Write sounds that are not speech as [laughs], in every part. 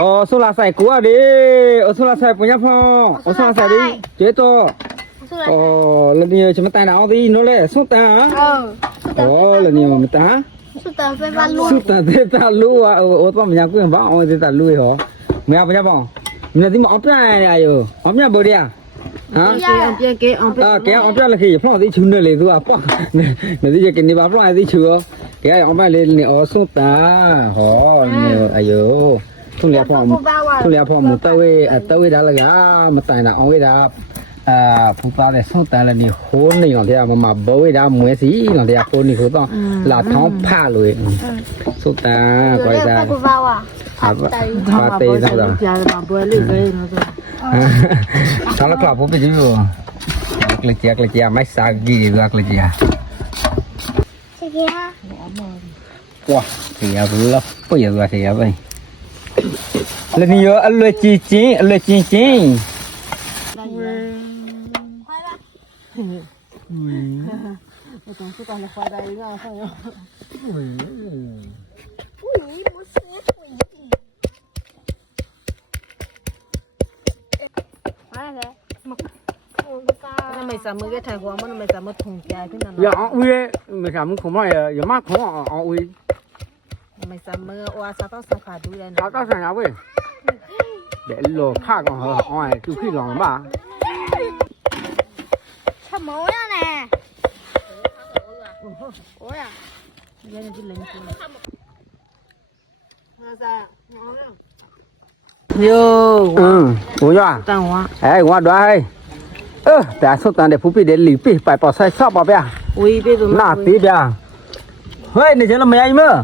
哦，苏拉塞古啊的，哦苏拉塞不要放，哦苏拉塞的，这多。哦，那你什么带脑子弄嘞？苏打。哦。哦，那你什么打？苏打在打路。苏打在打路啊！我我帮人家雇人帮，我在打路哟。没有不要帮，你那怎么奥变呀哟？奥变不的呀？啊，昂变给昂变。啊，给昂变了可以，放在球那里是吧？放，那那这些给你把放在球哦。给昂变里里哦，苏打，好，哎呦。 သူ့လျာဖောက်သူ့လျာဖောက်မတဝဲတဝဲဒါလကမတိုင်တာအောင်ဝဲတာအာဖူသားတဲ့ဆောက်တန်လည်းနေဟိုးနေအောင်တရားမမဘဝဲဒါမွဲစီအောင်တရားဟိုးနေဟိုတော့လာထောင်းဖလို့ဆောက်တန်ကိုရတာဘာဘာတေးတော့ကြာဘာဘွယ်လေးပဲနော်ဆိုဆောက်လောက်ဖို့ပြည့်ဘူးကလကျကလကျမိုက်စာကြီးကလကျစကရဝါစရဘလောက်ပြရသွားစရပဲ 那你要二六斤二六斤来了。嗯我总是感觉活在一个梦里喂你不是你不一定来了谁这么那为给没怎们喂恐怕也也蛮恐啊喂没什么我要到三块多的呢到三块 Để lo pha con hở oi, cứ khi lòng ba. sao máu nha nè ôi à cái này cái lệnh yo Ừ, ủa ya. tao hoa Eh, gua dua hai. Eh, dah sultan de pupi de lipi, pai pa sai sap apa ya? ui bây giờ Na tí bia. Hey, này chứ là mày mơ.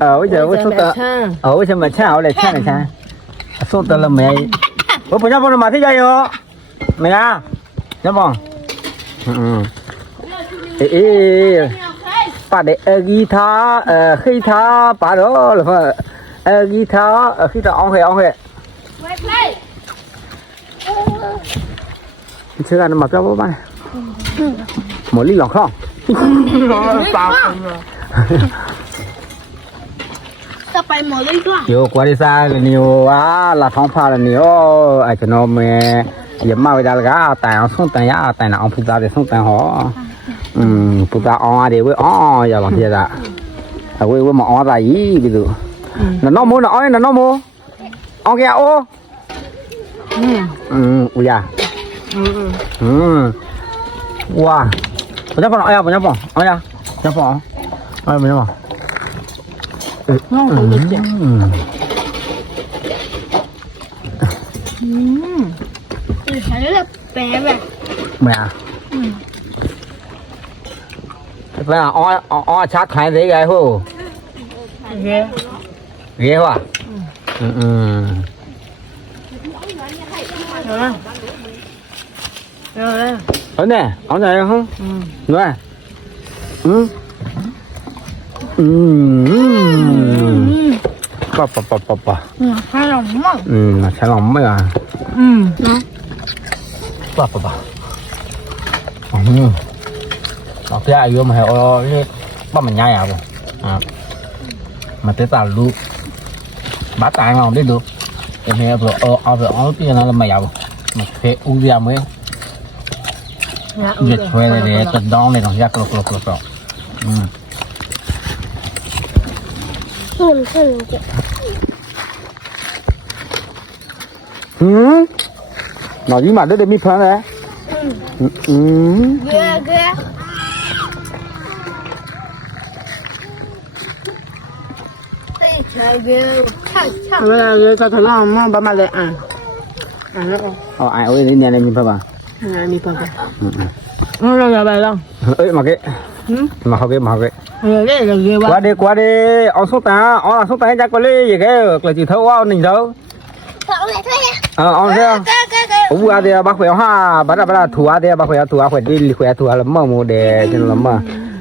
Ờ, bây giờ tôi tờ. Ờ, bây giờ mà chào lại chào lại chào. Bọn mà thế vậy hả? Mày à? Nhá bọn. Ừ. Ê, ê, bà để ờ, guitar, ờ, khi tha, bà đó là phải. Ờ, guitar, ờ, khi tha ông hệ, ông hệ. Chưa ăn mà cho bố bay. Một ly lòng không? [laughs] [laughs] တပိုင်မလေးကယောကွာရီစာလနီယောအာလာထောင်းဖာလနီယောအကျွန်တော်မေယမဝေဒါလကတိုင်အောင်ဆုံးတန်ရတိုင်အောင်ဖူသားတယ်ဆုံးတန်ဟောอืมဖူသားအောင်ရတယ်ဝေအော်ရပါပြတာအဝေဝေမအော်တာကြီးဒီလိုနော်မိုးနော်အောင်းနော်မိုးအောင်ကြအိုးอืมอืมဦးရอืมอืม哇我家放了哎呀我家放哎呀我家放哎呀没有嘛 giờ còn nó không được chứ thấy là bé vậy mẹ phải là o o o chắc khai đấy cái hô ghê. Ghê quá ừ. Ừ rồi. Rồi. Đây ở nè ở này không? Ừ. Rồi ừ ừ pa pa pa pa pa hai lòng mỏng ừ mà chạy lòng mấy à ừ pa pa pa ừ ở phía ai mà hay ở cái bắt mình nhai à à. Mà tới ta lu bắt tay ngon đi được. Em nghe vừa ở ở vừa ở cái nó là mày à bộ mà phải uống bia mới. Dạ dịch về đây để tận đón này nó ra lộc lộc lộc lộc 看不见。嗯。那你买的得米盆嘞？嗯。嗯。哥哥。哎，哥，看，看。哥，哥，他那忙，把买的安，安了哦。哦，安，我给你念的米盆吧。念米盆吧。嗯。嗯。我让老了。哎，马给。mà học cái mà học cái qua đi qua đi ông số tá ông là số tá chắc qua đi vậy cái là chỉ thấu ông mình đâu ờ ông sao cũng qua đi bác khỏe ha bắt đầu bắt đầu thua đi bác khỏe thua khỏe đi khỏe thua lắm mà mua để cho lắm mà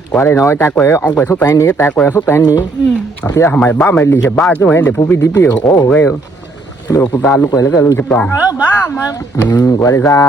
qua đây nói ta quẹo ông quẹo số tá ní ta quẹo số tá ní ở phía mày ba mày lì ba chứ mày để phụ vi đi biểu ô ghê ลูกตาลูกไปแล้วก็ลูกจะปลองเออบ้ามาอืมกว่าได้